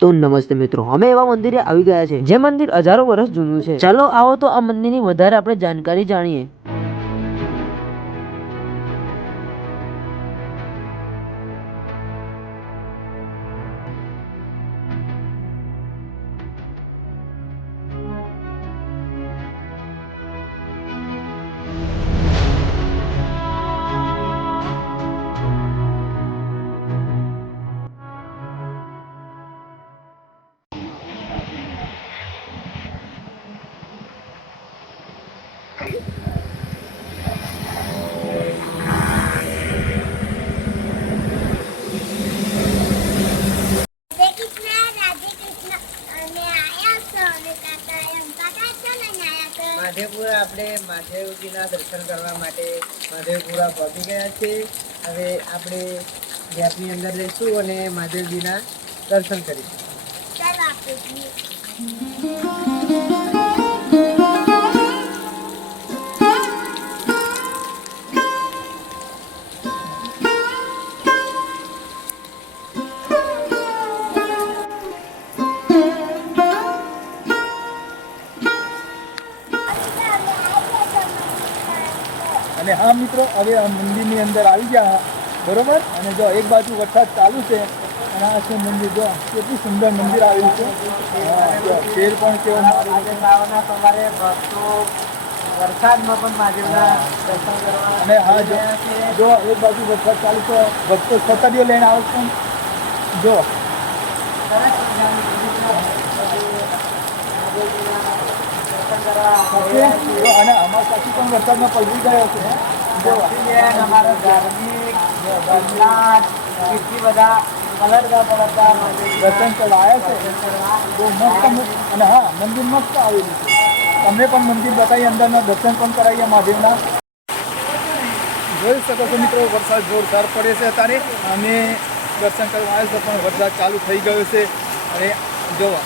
તો નમસ્તે મિત્રો, અમે એવા મંદિરે આવી ગયા છે જે મંદિર હજારો વર્ષ જૂનું છે. ચાલો આવો તો આ મંદિરની વધારે આપણે જાણકારી જાણીએ. માધેપુરા આપણે મહાદેવજીના દર્શન કરવા માટે માધેપુરા પહોંચી ગયા છે. હવે આપણે ગેપની અંદર જઈશું અને મહાદેવજીના દર્શન કરીશું. અને હા મિત્રો, હવે આ મંદિરની અંદર આવી ગયા બરોબર. અને જો એક બાજુ વરસાદ ચાલુ છે અને આ છે મંદિર. જો કેટલું સુંદર મંદિર આવેલું છે. શેર પણ કેવો સવારે ભક્તો વરસાદમાં પણ મહાદેવના દર્શન કરવા. અને હા જો એક બાજુ વરસાદ ચાલુ છે, ભક્તો છતરીઓ લઈને આવે છે. જો અને અમારા સાથી પણ વરસાદમાં પલળી ગયો છે. અમારા ધાર્મિક કેટલી બધા પલટતા દર્શન કરવા આવ્યા છે. બહુ મસ્ત. અને હા, મંદિર મસ્ત આવેલું છે. તમને પણ મંદિર બતાવીએ, અંદરના દર્શન પણ કરાવીએ મહાદેવના. જોઈ શકો છો મિત્રો, વરસાદ જોરદાર પડે છે અત્યારે. અમે દર્શન કરવા આવ્યા છે પણ વરસાદ ચાલુ થઈ ગયો છે. અને જોવા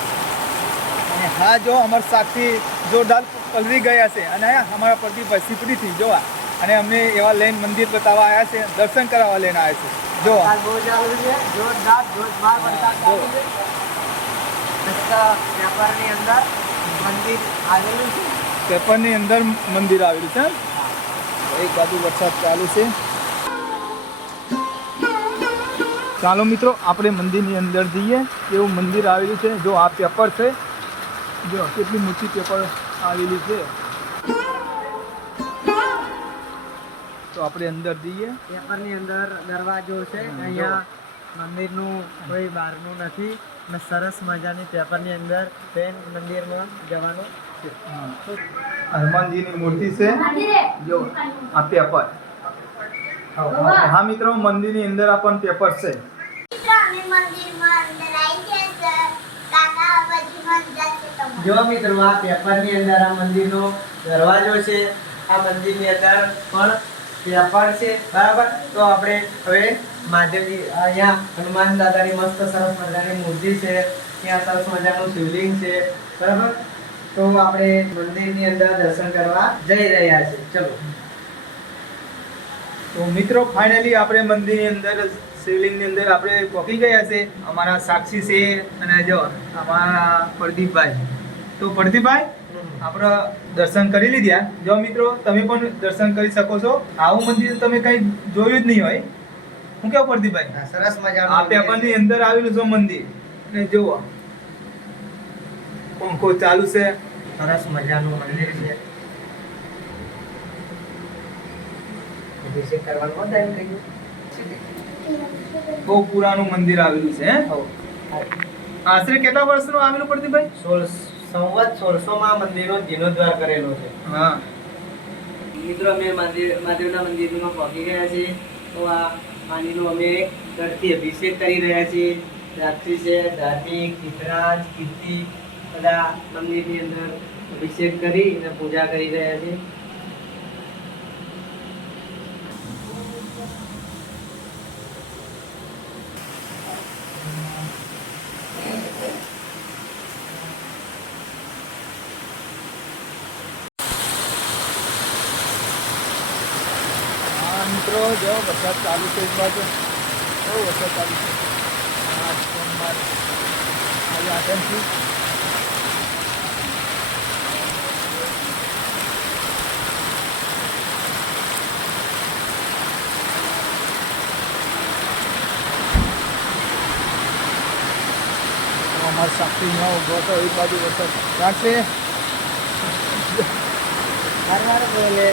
અને હા, જો અમારા સાથી જોરદાર પલળી ગયા છે. અને અમારા પ્રદીપભાઈ સીપડીથી જોવા અને અમને એવા લઈને મંદિર બતાવવા આવ્યા છે, દર્શન કરાવવા લઈને આવ્યા છે. જો પેપરની અંદર મંદિર આવેલું છે. એક બાજુ વરસાદ ચાલુ છે. ચાલો મિત્રો, આપણે મંદિરની અંદર જઈએ. એવું મંદિર આવેલું છે. જો આ પેપર છે, જો કેટલી મોટી પેપર આવેલી છે. તો આપણે અંદર જઈએ. પેપરની અંદર દરવાજો છે. અહીંયા મંદિરનું કોઈ બહારનું નથી. અને સરસ મજાની પેપરની અંદર ટ્રેન મંદિરમાં જવાનું છે. હનુમાનજીની મૂર્તિ છે. જો આ પેપર. હા મિત્રો, મંદિરની અંદર આ પણ પેપર છે. જો મિત્રો, આ પેપરની અંદર આ મંદિરનો દરવાજો છે. આ મંદિરની અંદર પણ પેપર છે બરાબર. તો આપણે હવે મહાદેવજી, અહીંયા હનુમાન દાદાની મસ્ત સરસ મજાની મૂર્તિ છે. ત્યાં સરસ મજાનું શિવલિંગ છે બરાબર. તો આપણે મંદિરની અંદર દર્શન કરવા જઈ રહ્યા છીએ. ચલો તો મિત્રો, ફાઇનલી આપણે મંદિરની અંદર શિવલિંગની અંદર આપણે પહોંચી ગયા છે. અમારા સાક્ષી છે અને જો અમારા પ્રદીપભાઈ. તો પ્રદીપભાઈ, આપણે દર્શન કરી લીધા. જો મિત્રો, તમે પણ દર્શન કરી શકો છો. આવું મંદિર તમે કઈ જોયું જ નહીં હોય. હું કેવું પ્રદીપભાઈ? સરસ મજાનું આ પેપરની અંદર આવેલું છે મંદિર. અને જુઓ પંખો ચાલુ છે. સરસ મજાનું મંદિર છે. અભિષેક કરવાનું બધાને કહ્યું. બહુ પુરાનું મંદિર આવેલું છે. આશરે કેટલા વર્ષનું આવેલું પ્રદીપભાઈ? 1600 મંદિરનો જીર્ણોદ્ધાર કરેલો છે. હા મિત્રો, અમે મહાદેવના મંદિરમાં પહોંચી ગયા છીએ. તો આ પાણીનો અમે તરથી અભિષેક કરી રહ્યા છીએ. રાત્રિ છે, ધાર્મિક, ગીતરાજ, કીર્તિ બધા મંદિરની અંદર અભિષેક કરી અને પૂજા કરી રહ્યા છીએ. મિત્રો, જો વરસાદ ચાલુ છે. એક બાજુ બહુ વરસાદ ચાલુ છે. માધ્યમથી અમારે શક્તિમાં ઉભો હતો એક બાજુ વરસાદ કાઢશે બોલે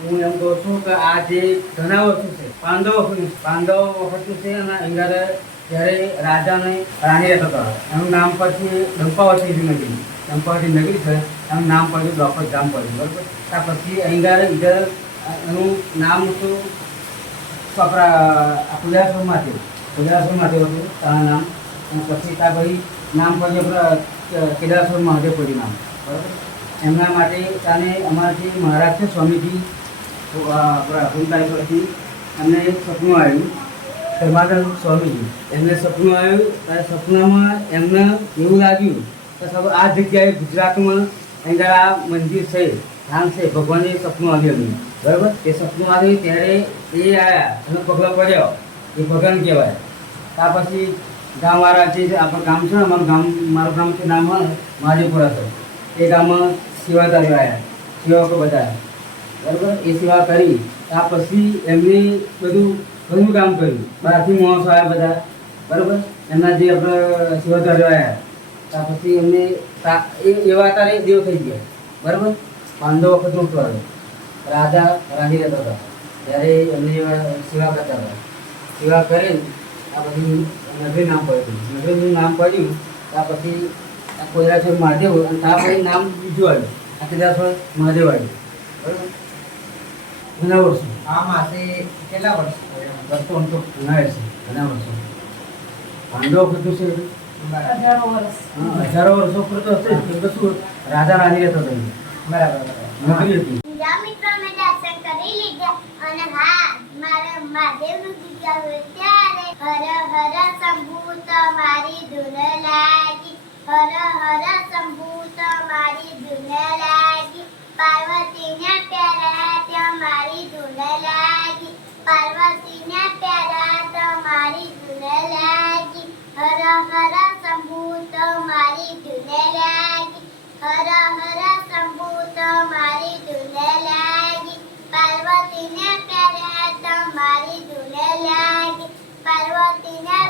હું એમ કહું છું કે આ જે ઘણા વર્ષો છે પાંડવ વખતનું છે અને અંગારે જ્યારે રાજાને રાણી રહેતો હતો એનું નામ પછી ડંપાવતી નગરી ચંપાવતી નગરી છે એનું નામ પડ્યું દ્વાપર ગામ પડ્યું બરાબર ત્યાર પછી અંગારે ઇધર એનું નામ હતું કુલિયાસોરમાંથી હતું તારા નામ અને પછી ત્યાં પછી નામ પડ્યું કેદારેશ્વર મહાદેવ પડ્યું નામ બરાબર એમના માટે તાને અમારાથી મહારાજ છે સ્વામીજી આપણા પરથી એમને એક સપનું આવ્યું ધર્માનંદ સ્વામીજી એમને સપનું આવ્યું ત્યારે સપનામાં એમને એવું લાગ્યું કે આ જગ્યાએ ગુજરાતમાં અહીં આ મંદિર છે ધામ છે ભગવાનને સપનું આવ્યું એમને બરાબર એ સપનું આવ્યું ત્યારે એ આવ્યા એનો પગલો પડ્યો એ ભગવાન કહેવાય ત્યાર પછી ગામવાળા જે આપણું ગામ છે ને મારું ગામ છે નામ મહાદેવપુરા છે એ ગામમાં સેવાદારીઓ આવ્યા સેવકો બધા બરાબર એ સેવા કરી ત્યાર પછી એમને બધું ઘણું કામ કર્યું બહારથી માણસો આવ્યા બધા બરાબર એમના જે આપણે સેવાદારીઓ આવ્યા ત્યાર પછી એમને એવા તારે દેવ થઈ ગયા બરાબર પાંડવ વખતનું સ્વર્ગ રાજા રાણી રહેતા હતા ત્યારે એમને સેવા કરતા હતા સેવા કરીને આ પછી નગરી નામ પડ્યું નગરીનું નામ પડ્યું ત્યાર પછી કોયરાશ્વર મહાદેવ અને ત્યાર પછી નામ બીજું આવ્યું આ કેદારેશ્વર મહાદેવ આવ્યું બરાબર ઘણા વર્ષો આ માસે કેટલા વર્ષ વર્ષો આમ તો ઘણા છે ઘણા વર્ષો પાંડવ વખતનું છે હજારો વર્ષો ઉપર તો હશે કેમ કે શું રાજા રાણી રહેતો હતો બરાબર નગરી હતી મિત્રો મેં દર્શન કરી લીધા અને હા મારે મહાદેવનું ગીત ગાવું ત્યારે હર હર શંભુ તમારી ધૂન લાગી હર હર શંભુ તમારી ધૂન લાગી પાર્વતીના પ્યારા તમારી ધૂન લાગી પાર્વતીના પ્યારા તમારી ધૂન લાગી હર હર શંભુ તમારી ધૂન લાગી હર હર શંભુ તમારી ધૂન લાગી પાર્વતીના પ્યારા તમારી ધૂન લાગી પાર્વતીના